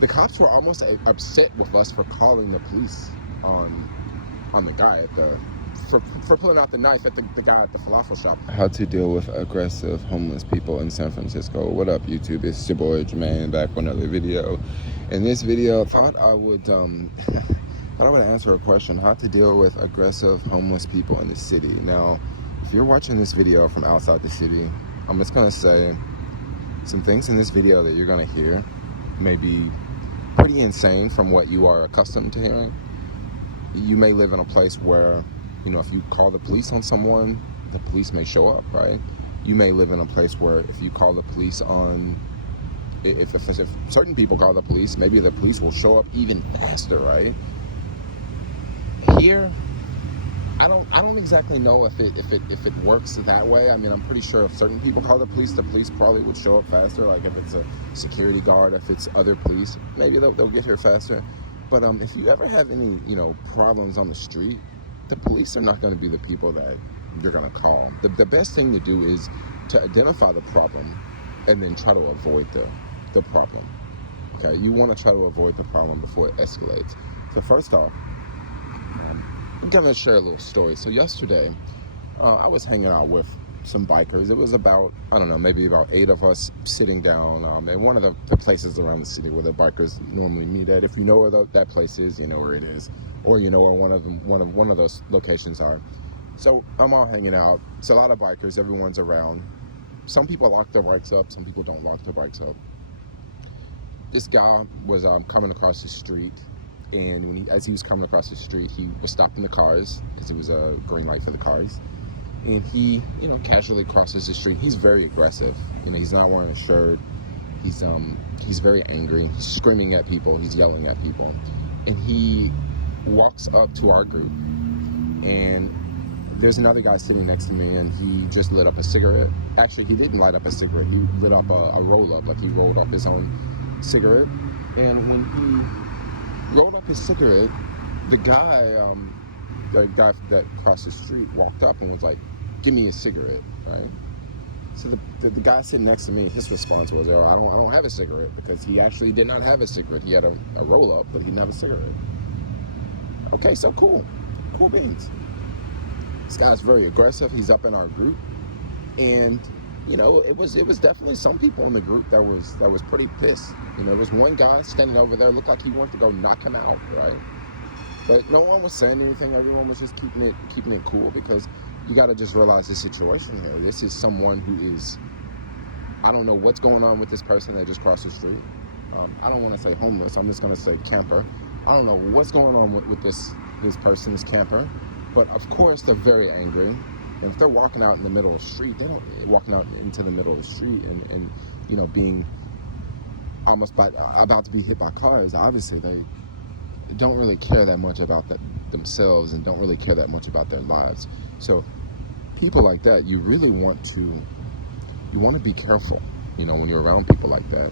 the cops were almost upset with us for calling the police on the guy at the for pulling out the knife at the guy at the falafel shop. How to deal with aggressive homeless people in San Francisco. What up, YouTube? It's your boy Jermaine back with another video. In this video, I thought I would answer a question: how to deal with aggressive homeless people in the city. Now, if you're watching this video from outside the city, I'm just gonna say some things in this video that you're gonna hear may be pretty insane from what you are accustomed to hearing. You may live in a place where, you know, if you call the police on someone, the police may show up, right? You may live in a place where if you call the police on, if certain people call the police, maybe the police will show up even faster, right? Here, I don't exactly know if it works that way. I mean, I'm pretty sure if certain people call the police probably would show up faster. Like if it's a security guard, if it's other police, maybe they'll get here faster. But if you ever have any, you know, problems on the street, the police are not going to be the people that you're going to call. The best thing to do is to identify the problem and then try to avoid the problem. Okay, you want to try to avoid the problem before it escalates. So first off, I'm going to share a little story. So yesterday, I was hanging out with some bikers. It was about, I don't know, maybe about 8 of us sitting down in one of the places around the city where the bikers normally meet at. If you know where that place is, you know where it is, or you know where one of those locations are. So I'm all hanging out. It's a lot of bikers. Everyone's around. Some people lock their bikes up. Some people don't lock their bikes up. This guy was coming across the street, and as he was coming across the street, he was stopping the cars because it was a green light for the cars. And he, you know, casually crosses the street. He's very aggressive. You know, he's not wearing a shirt. He's very angry. He's screaming at people. He's yelling at people. And he walks up to our group. And there's another guy sitting next to me, and he just lit up a cigarette. Actually, he didn't light up a cigarette. He lit up a roll-up, like he rolled up his own cigarette. And when he rolled up his cigarette, the guy that crossed the street walked up and was like, "Give me a cigarette," right? So the guy sitting next to me, his response was, "Oh, I don't have a cigarette," because he actually did not have a cigarette. He had a roll up, but he didn't have a cigarette. Okay, so cool beans. This guy's very aggressive. He's up in our group, and you know, it was definitely some people in the group that was pretty pissed. You know, there was one guy standing over there, looked like he wanted to go knock him out, right? But no one was saying anything. Everyone was just keeping it cool, because you got to just realize the situation here. This is someone who is, I don't know what's going on with this person that just crossed the street. I don't want to say homeless. I'm just going to say camper. I don't know what's going on with this person, this camper. But of course, they're very angry. And if they're walking out in the middle of the street, walking out into the middle of the street and you know, being almost about to be hit by cars, obviously they don't really care that much about themselves and don't really care that much about their lives. So people like that, you really want to be careful, you know, when you're around people like that.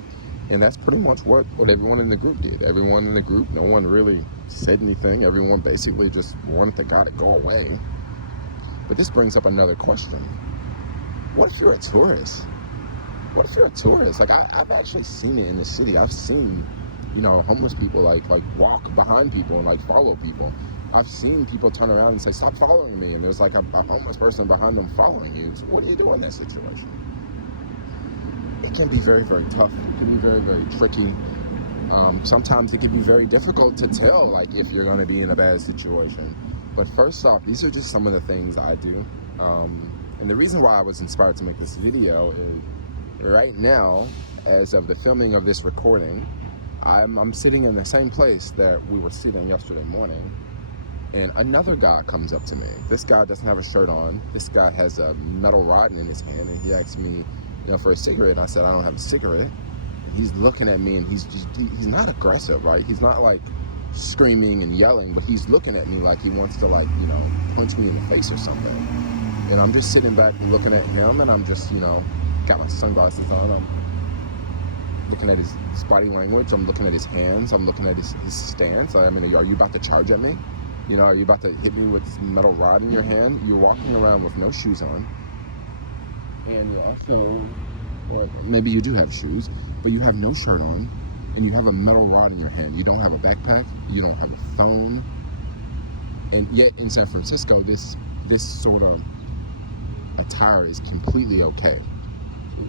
And that's pretty much what everyone in the group did. Everyone in the group, no one really said anything. Everyone basically just wanted the guy to go away. But this brings up another question. What if you're a tourist? What if you're a tourist? Like, I've actually seen it in the city. I've seen, you know, homeless people like walk behind people and like follow people. I've seen people turn around and say, "Stop following me," and there's like a homeless person behind them following you. So what do you do in that situation? It can be very, very tough. It can be very, very tricky. Sometimes it can be very difficult to tell, like, if you're going to be in a bad situation. But first off, these are just some of the things I do. And the reason why I was inspired to make this video is right now, as of the filming of this recording, I'm sitting in the same place that we were sitting yesterday morning, and another guy comes up to me. This guy doesn't have a shirt on. This guy has a metal rod in his hand, and he asked me, you know, for a cigarette. And I said, "I don't have a cigarette." And he's looking at me, and he's not aggressive, right? He's not like screaming and yelling, but he's looking at me like he wants to, like, you know, punch me in the face or something. And I'm just sitting back and looking at him, and I'm just, you know, got my sunglasses on. I'm looking at his body language. I'm looking at his hands. I'm looking at his stance. I mean, are you about to charge at me? You know, are you about to hit me with metal rod in your hand? You're walking around with no shoes on. And you also, or maybe you do have shoes, but you have no shirt on. and you have a metal rod in your hand. You don't have a backpack, you don't have a phone, and yet in San Francisco, this sort of attire is completely okay.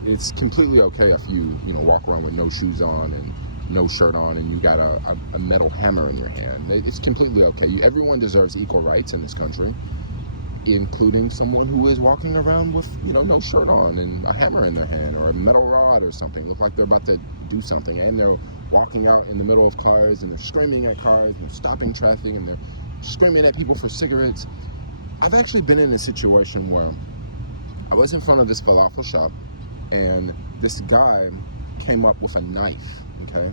It's completely okay if you walk around with no shoes on and no shirt on, and you got a metal hammer in your hand. It's completely okay. Everyone deserves equal rights in this country, including someone who is walking around with no shirt on and a hammer in their hand or a metal rod or something. Look like they're about to do something, and they're walking out in the middle of cars, and they're screaming at cars, and they're stopping traffic, and they're screaming at people for cigarettes. I've actually been in a situation where I was in front of this falafel shop, and this guy came up with a knife, okay?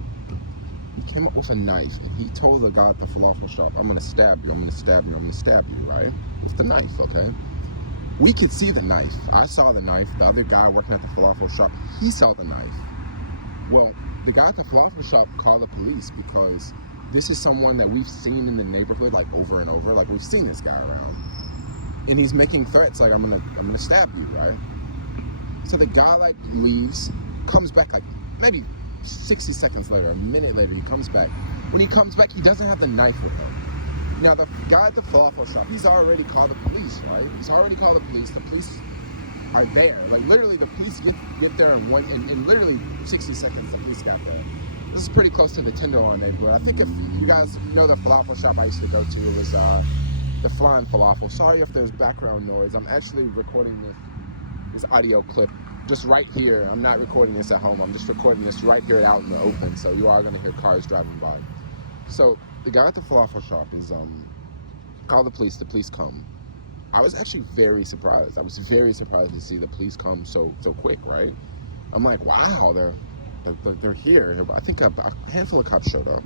He came up with a knife, and he told the guy at the falafel shop, I'm gonna stab you, I'm gonna stab you, I'm gonna stab you, right? With the knife, okay? We could see the knife. I saw the knife. The other guy working at the falafel shop, he saw the knife. Well, the guy at the falafel shop called the police because this is someone that we've seen in the neighborhood like over and over. Like, we've seen this guy around. And he's making threats like, I'm gonna stab you, right? So the guy like leaves, comes back like maybe 60 seconds later, a minute later, he comes back. When he comes back, he doesn't have the knife with him. Now the guy at the falafel shop, he's already called the police, right? He's already called the police. The police are there. Like, literally the police get there in literally 60 seconds the police got there. This is pretty close to the Tenderloin neighborhood. I think if you guys know the falafel shop I used to go to, it was the Flying Falafel. Sorry if there's background noise. I'm actually recording this audio clip just right here. I'm not recording this at home. I'm just recording this right here out in the open, so you are going to hear cars driving by. So the guy at the falafel shop is called the police come. I was actually very surprised. I was very surprised to see the police come so quick, right? I'm like, wow, they're here. I think a handful of cops showed up.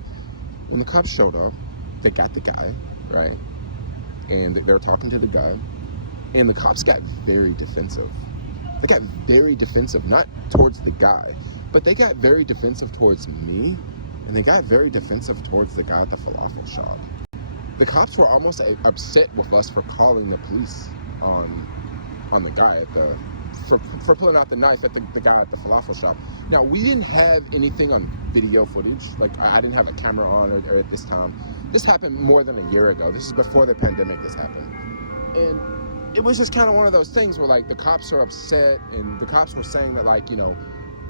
When the cops showed up, they got the guy, right? And they were talking to the guy, and the cops got very defensive. They got very defensive, not towards the guy, but they got very defensive towards me, and they got very defensive towards the guy at the falafel shop. The cops were almost upset with us for calling the police on the guy for pulling out the knife at the guy at the falafel shop. Now, we didn't have anything on video footage. Like, I didn't have a camera on or at this time. This happened more than a year ago. This is before the pandemic this happened. And it was just kind of one of those things where, like, the cops are upset, and the cops were saying that, like,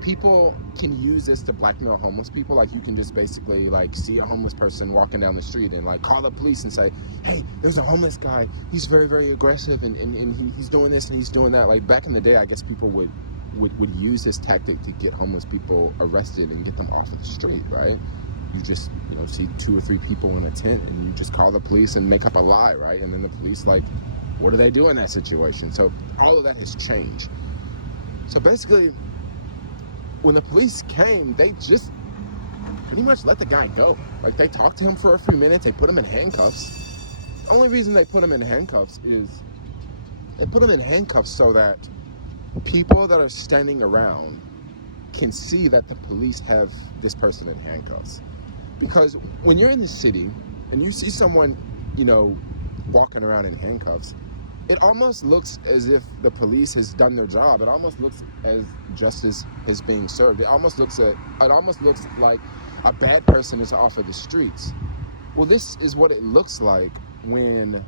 people can use this to blackmail homeless people. Like, you can just basically, like, see a homeless person walking down the street and, like, call the police and say, hey, there's a homeless guy. He's very, very aggressive, and he's doing this and he's doing that. Like, back in the day, I guess people would use this tactic to get homeless people arrested and get them off of the street, right? You just, see 2 or 3 people in a tent, and you just call the police and make up a lie, right? And then the police, like, what do they do in that situation? So all of that has changed. So basically, when the police came, they just pretty much let the guy go. Like, they talked to him for a few minutes. They put him in handcuffs. The only reason they put him in handcuffs is they put him in handcuffs so that people that are standing around can see that the police have this person in handcuffs. Because when you're in the city and you see someone, walking around in handcuffs, it almost looks as if the police has done their job. It almost looks as justice is being served. It almost looks like a bad person is off of the streets. Well, this is what it looks like when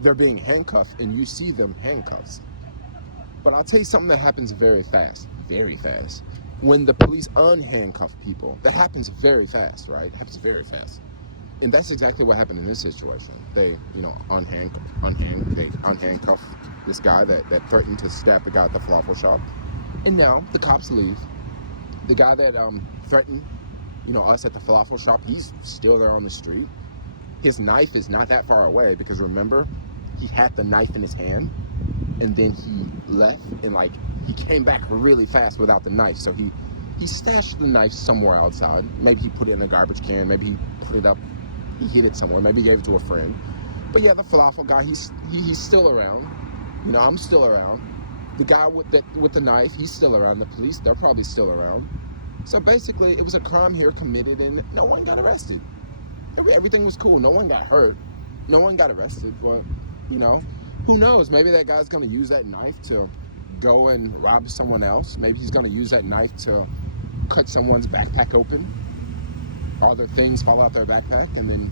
they're being handcuffed and you see them handcuffs. But I'll tell you something that happens very fast. When the police unhandcuff people, that happens very fast, right? It happens very fast. And that's exactly what happened in this situation. They, unhandcuff this guy that threatened to stab the guy at the falafel shop. And now the cops leave. The guy that threatened, us at the falafel shop, he's still there on the street. His knife is not that far away because, remember, he had the knife in his hand, and then he left, and he came back really fast without the knife. So he stashed the knife somewhere outside. Maybe he put it in a garbage can. Maybe he put it up. He hid it somewhere. Maybe he gave it to a friend. But yeah, the falafel guy, he's still around. I'm still around. The guy with the knife, he's still around. The police, they're probably still around. So basically, it was a crime here committed, and no one got arrested. Everything was cool. No one got hurt. No one got arrested. Well, who knows? Maybe that guy's going to use that knife to go and rob someone else. Maybe he's going to use that knife to cut someone's backpack open. all their things fall out their backpack, and then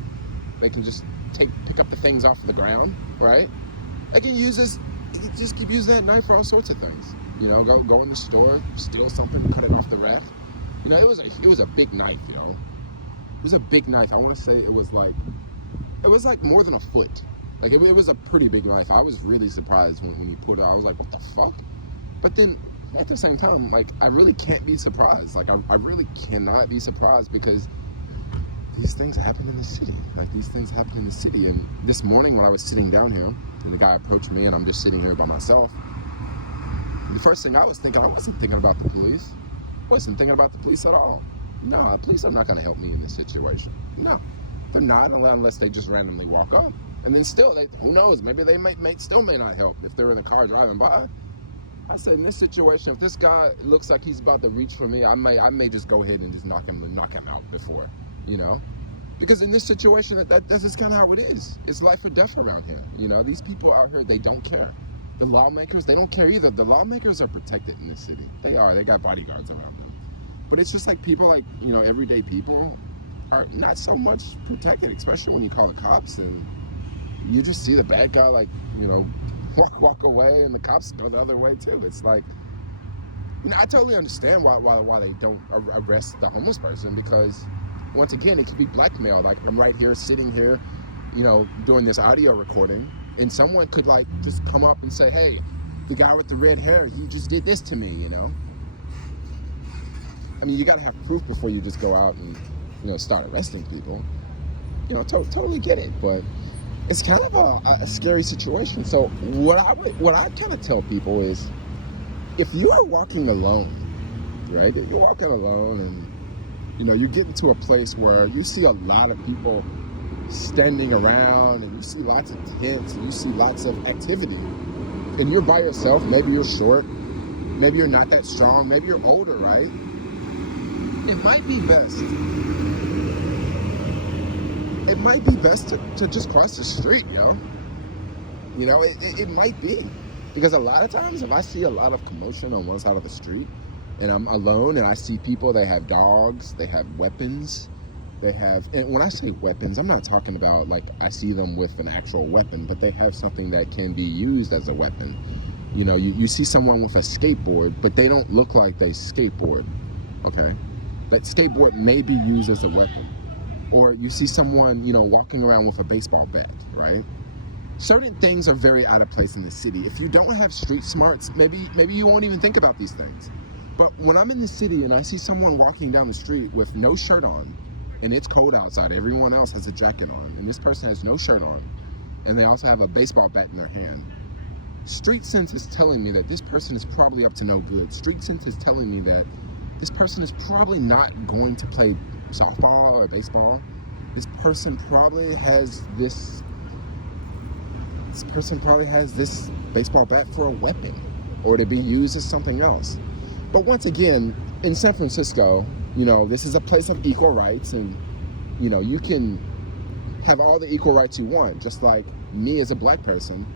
they can just pick up the things off the ground, right? They can use this, just keep using that knife for all sorts of things. You know, go in the store, steal something, cut it off the rack. You know, it was a big knife, you know. It was a big knife. I want to say it was like more than a foot. Like it was a pretty big knife. I was really surprised when he put it. I was like, what the fuck? But then at the same time, like, I really can't be surprised. Like I really cannot be surprised, because these things happen in the city. Like, these things happen in the city. And this morning when I was sitting down here, and the guy approached me, and I'm just sitting here by myself, the first thing I was thinking, I wasn't thinking about the police. I wasn't thinking about the police at all. No, the police are not going to help me in this situation. No, they're not, unless they just randomly walk up. And then still, who knows, maybe they still may not help if they're in a car driving by. I said, in this situation, if this guy looks like he's about to reach for me, I may just go ahead and just knock him out before, you know? Because in this situation, that's just kind of how it is. It's life or death around here. You know, these people out here, they don't care. The lawmakers, they don't care either. The lawmakers are protected in this city. They are. They got bodyguards around them. But it's just like people, like, you know, everyday people are not so much protected, especially when you call the cops and you just see the bad guy, like, you know, walk away, and the cops go the other way too. It's like, you know, I totally understand why they don't arrest the homeless person, because once again, it could be blackmail. Like, I'm right here, sitting here, you know, doing this audio recording, and someone could, like, just come up and say, hey, the guy with the red hair, he just did this to me, you know? I mean, you gotta have proof before you just go out and, you know, start arresting people. You know, totally get it, but it's kind of a scary situation. So what I kind of tell people is, if you are walking alone, right? If you're walking alone and, you know, you get into a place where you see a lot of people standing around, and you see lots of tents, and you see lots of activity, and you're by yourself, maybe you're short, maybe you're not that strong, maybe you're older, right? It might be best. It might be best to just cross the street, yo. You know, it might be. Because a lot of times, if I see a lot of commotion on one side of the street, and I'm alone, and I see people, they have dogs, they have weapons, and when I say weapons, I'm not talking about, like, I see them with an actual weapon, but they have something that can be used as a weapon. You know, you see someone with a skateboard, but they don't look like they skateboard, okay? That skateboard may be used as a weapon. Or you see someone, you know, walking around with a baseball bat, right? Certain things are very out of place in the city. If you don't have street smarts, maybe you won't even think about these things. But when I'm in the city and I see someone walking down the street with no shirt on, and it's cold outside, everyone else has a jacket on, and this person has no shirt on, and they also have a baseball bat in their hand, street sense is telling me that this person is probably up to no good. Street sense is telling me that this person is probably not going to play softball or baseball. This person probably has this baseball bat for a weapon, or to be used as something else. But once again, in San Francisco, you know, this is a place of equal rights, and, you know, you can have all the equal rights you want. Just like me as a black person,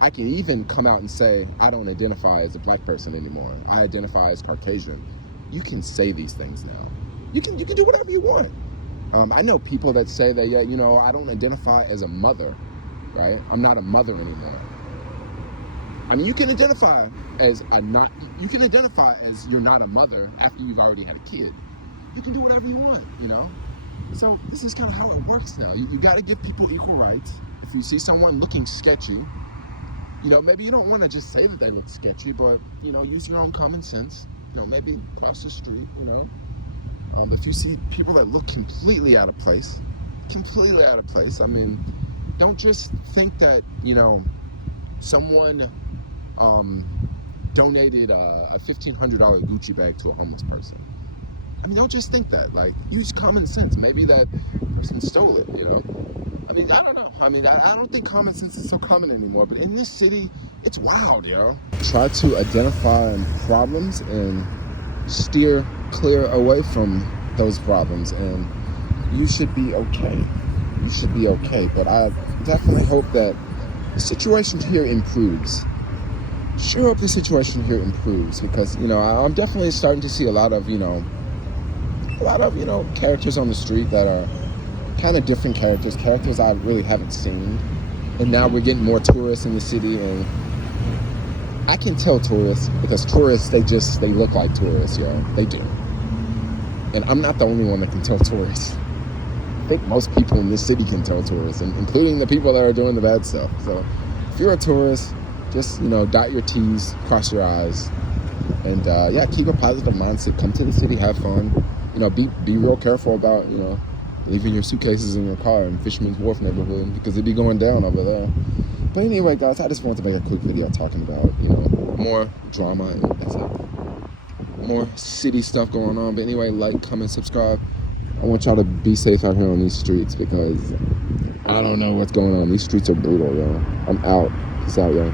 I can even come out and say, I don't identify as a black person anymore. I identify as Caucasian. You can say these things now. You can do whatever you want. I know people that say that, yeah, you know, I don't identify as a mother, right? I'm not a mother anymore. I mean, you can identify as you're not a mother after you've already had a kid. You can do whatever you want, you know? So this is kind of how it works now. You got to give people equal rights. If you see someone looking sketchy, you know, maybe you don't want to just say that they look sketchy, but, you know, use your own common sense. You know, maybe cross the street, you know. If you see people that look completely out of place, I mean, don't just think that, you know, someone donated a $1,500 Gucci bag to a homeless person. I mean, don't just think that. Like, use common sense. Maybe that person stole it, you know. I mean, I don't know. I mean, I don't think common sense is so common anymore. But in this city, it's wild, yo. Try to identify problems and steer clear away from those problems, and you should be okay. You should be okay. But I definitely hope that the situation here improves. Sure hope the situation here improves, because, you know, I'm definitely starting to see a lot of, you know, a lot of, you know, characters on the street that are kind of different characters I really haven't seen. And now we're getting more tourists in the city, and I can tell tourists, because tourists, they look like tourists, yo. They do. And I'm not the only one that can tell tourists. I think most people in this city can tell tourists, including the people that are doing the bad stuff. So if you're a tourist, just, you know, dot your T's, cross your I's, and yeah, keep a positive mindset. Come to the city, have fun. You know, be real careful about, you know, leaving your suitcases in your car in Fisherman's Wharf neighborhood, because it'd be going down over there. But anyway, guys, I just wanted to make a quick video talking about, you know, more drama and that's it. More city stuff going on. But anyway, like, comment, subscribe. I want y'all to be safe out here on these streets, because I don't know what's going on. These streets are brutal, yo. I'm out. Peace out, yo.